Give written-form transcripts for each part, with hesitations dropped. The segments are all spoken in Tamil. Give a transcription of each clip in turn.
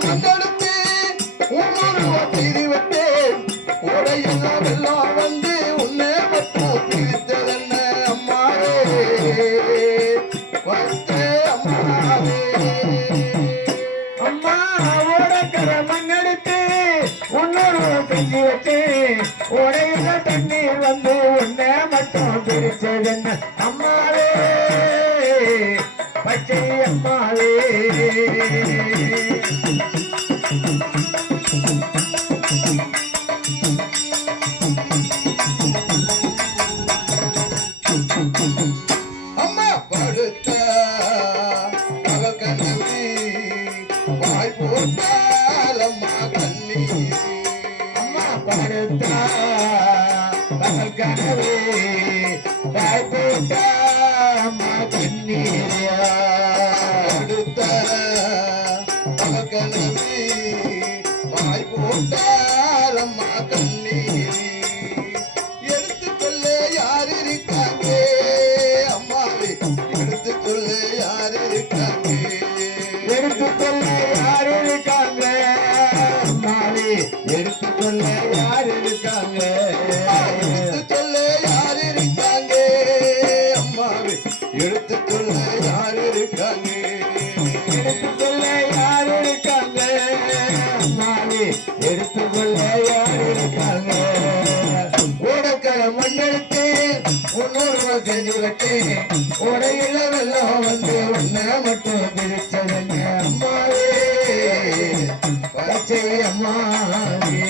மண்ணெடுத்து விட்டேன் உடையெல்லாம் எல்லாம் வந்து உன்னை மட்டும் பிரித்ததென்ன அம்மாவே வந்தே அம்மாவே அம்மா ஓடக்கிற மண்ணெடுத்து உன்னோட செஞ்சு வச்சு உடையில தண்ணீர் வந்து உன்னை மட்டும் பிரிச்சதென்ன அம்மாவே பச்சை அம்மாவே அம்மா படுத்த கனவி வாய் போட்டால் அம்மா கண்ணீர் அம்மா படுத்த கனவே வாய் போட்டா அம்மா கண்ணீர் படுத்த கனவி வாய் போட்டால் அம்மா கண்ணீர் எடுத்துக்கொள்ள யார் இருக்காங்க அம்மாவே எடுத்துக்கொள்ள யார் இருக்காங்க எடுத்துக்கொள்ள யார் இருக்காங்க அம்மாவே எடுத்துக்கொள்ள யார் இருக்காங்க எடுத்துக்கொள்ள யார் இருக்காங்க அம்மாவே எடுத்துக்கொள்ள யார் இருக்காங்க எடுத்துக்கொள்ள யார் இருக்காங்க அம்மாவே எடுத்துக்கொள்ள யார் இருக்காங்க ஓடக்கரை மண்ணெடுத்து உன்னோர்வ செஞ்சு வச்சு உடையில வெள்ளம் வந்து உன்னை மட்டும் பிரிச்சதென்ன அம்மாவே பச்சை அம்மாவே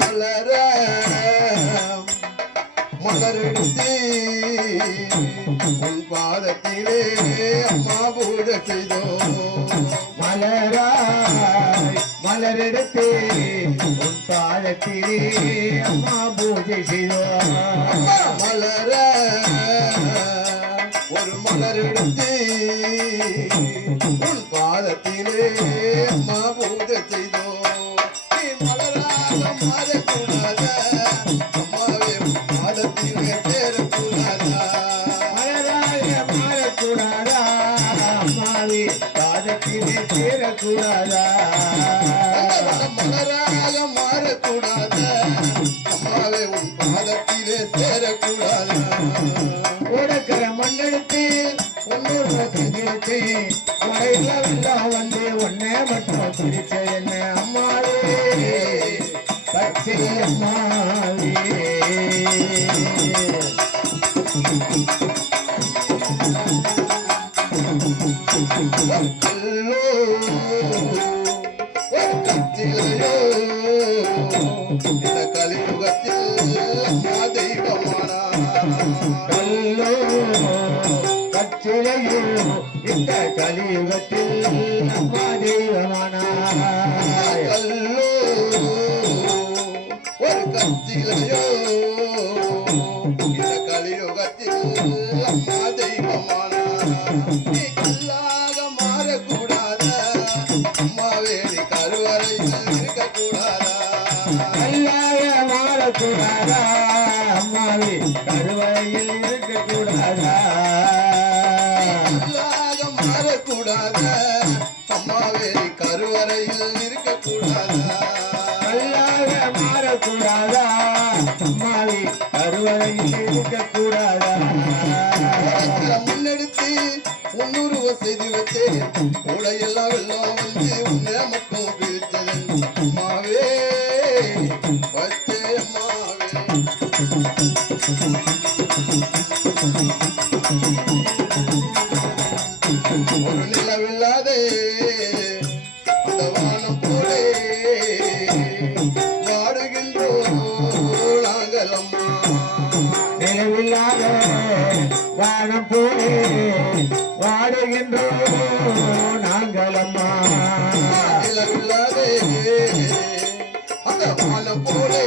மலர மலரெடுத்து உன் பாதத்திலே அம்மா பூஜை செய்தோம் மலராய் மலரெடுத்து உன் பாதத்திலே அம்மா பூஜை செய்தோம் மலர ஒரு மலரெடுத்து உன் பாதத்திலே அம்மா பூஜை செய்தோம் நீ மலராக மாறக்கூடாத அம்மாவே பாதத்திலே சேரக்கூடாதா மலராக மாறக்கூடாதா அம்மாவே பாதத்திலே சேரக்கூடாதா மலராக மாறக்கூடாத அம்மாவே உன் பாதத்திலே சேரக்கூடாதா ஓடக்கிற மண்ணெடுத்து உன்னோட செஞ்சிருச்சு உடையில வெள்ளம் வந்து உன்னை மட்டும் பிரிச்ச என்ன அம்மாவே பச்சை அம்மாவே கல்லோ ஒரு கத்திலையோ இந்த கலியுகத்தில் அம்மா தெய்வமானா கல்லோ கச்சிலையோ இந்த கலியுகத்தில் அம்மா தெய்வமானாய் கல்லோ ஒரு கத்திலையோ இந்த கலியுகத்தில் அம்மா தெய்வமானா நீ கல்லாக மாறக்கூடாத அம்மாவே நீ கருவறையில் இருக்கக்கூடாதா கல்லாய மாறக்கூடாதா அம்மாவே கருவறையில் இருக்கக்கூடாதா கல்லாக மாறக்கூடாத அம்மாவே நீ கருவறையில் இருக்கக்கூடாதா கல்லாக மாறக்கூடாதா அம்மாவே கருவறையில் இருக்கக்கூடாதா முன்னெடுத்து முன்னுருவ செய்து வைத்தேன் உடையெல்லாம் வெள்ளம் வந்து உன்னை மட்டும் பிரித்ததன் அம்மாவே பச்சை அம்மாவே ஒரு நிலவில்லாதே அந்த வானம் போலே வாடுகின்றோம் நாங்கள் அம்மா நிலவில்லாத வானம் போலே வாடுகின்றோம் நாங்கள் அம்மா நிலவில்லாதே அந்த வானம் போலே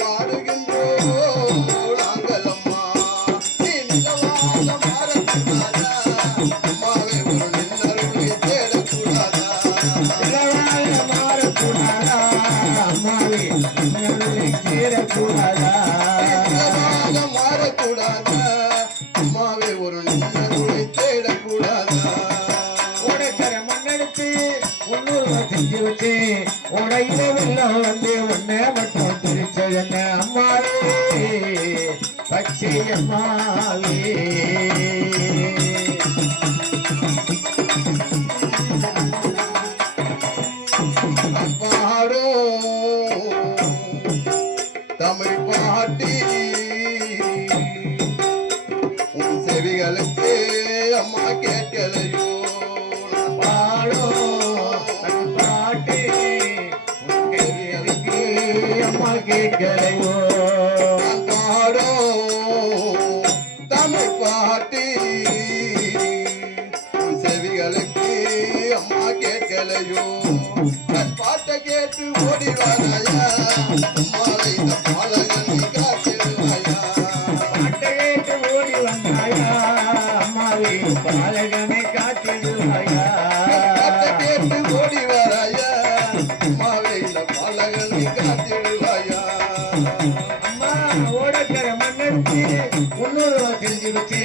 வாடுகின்றோம் நாங்கள் அம்மா நீ நிலவாக மாறக்கூடாதா அம்மாவே ஒரு நின்னருளை தேடக்கூடாதா நிலவாக மாறக்கூடாதா அம்மாவே இன்னொரு சேரக்கூடாதா நிலவாக மாறக்கூடாதா அம்மாவே ஒரு நிலவுரை தேடக்கூடாதா உனக்கரை மண்ணெடுத்து முன்னூறு செஞ்சு வச்சு உடையில வெள்ளம் வந்து உன்னை மட்டும் பிரிச்சது என்ன அம்மாவே பச்சை அம்மாவே பாடும் தமிழ் பாட்டி உன் செவிகளுக்கு அம்மா கேட்கலையோ பாட்டு அம்மா கேட்கலையோ நான் பாடும் தமிழ் பாட்டி உன் செவிகளுக்கு அம்மா கேட்கலையோ நான் பாட்டை கேட்டு ஓடி வராயா அம்மாவை இந்த பாலகனை காத்திடுவாயா பாட்டையேட்டு ஓடி வந்தாயா அம்மாவே பாலகனை காத்திடுவாயா பாட்டை கேட்டு ஓடி வராயா அம்மாவை இந்த பாலகனை காத்திடுவாயா அம்மா ஓடக்கர மண்ணெடுத்து முன்னூறு செஞ்சு வச்சு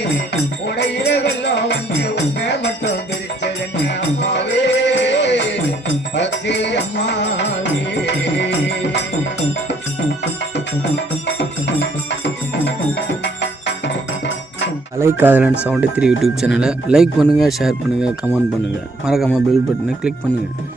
உடையில வெள்ளம் வந்து உன்னை மட்டும் பிரிச்சது என்ன அம்மாவே பச்சை அம்மாவே அலைக்காதலன் 73 யூடியூப் சேனலை லைக் பண்ணுங்கள், ஷேர் பண்ணுங்கள், கமெண்ட் பண்ணுங்கள், மறக்காமல் பெல் பட்டனை கிளிக் பண்ணுங்கள்.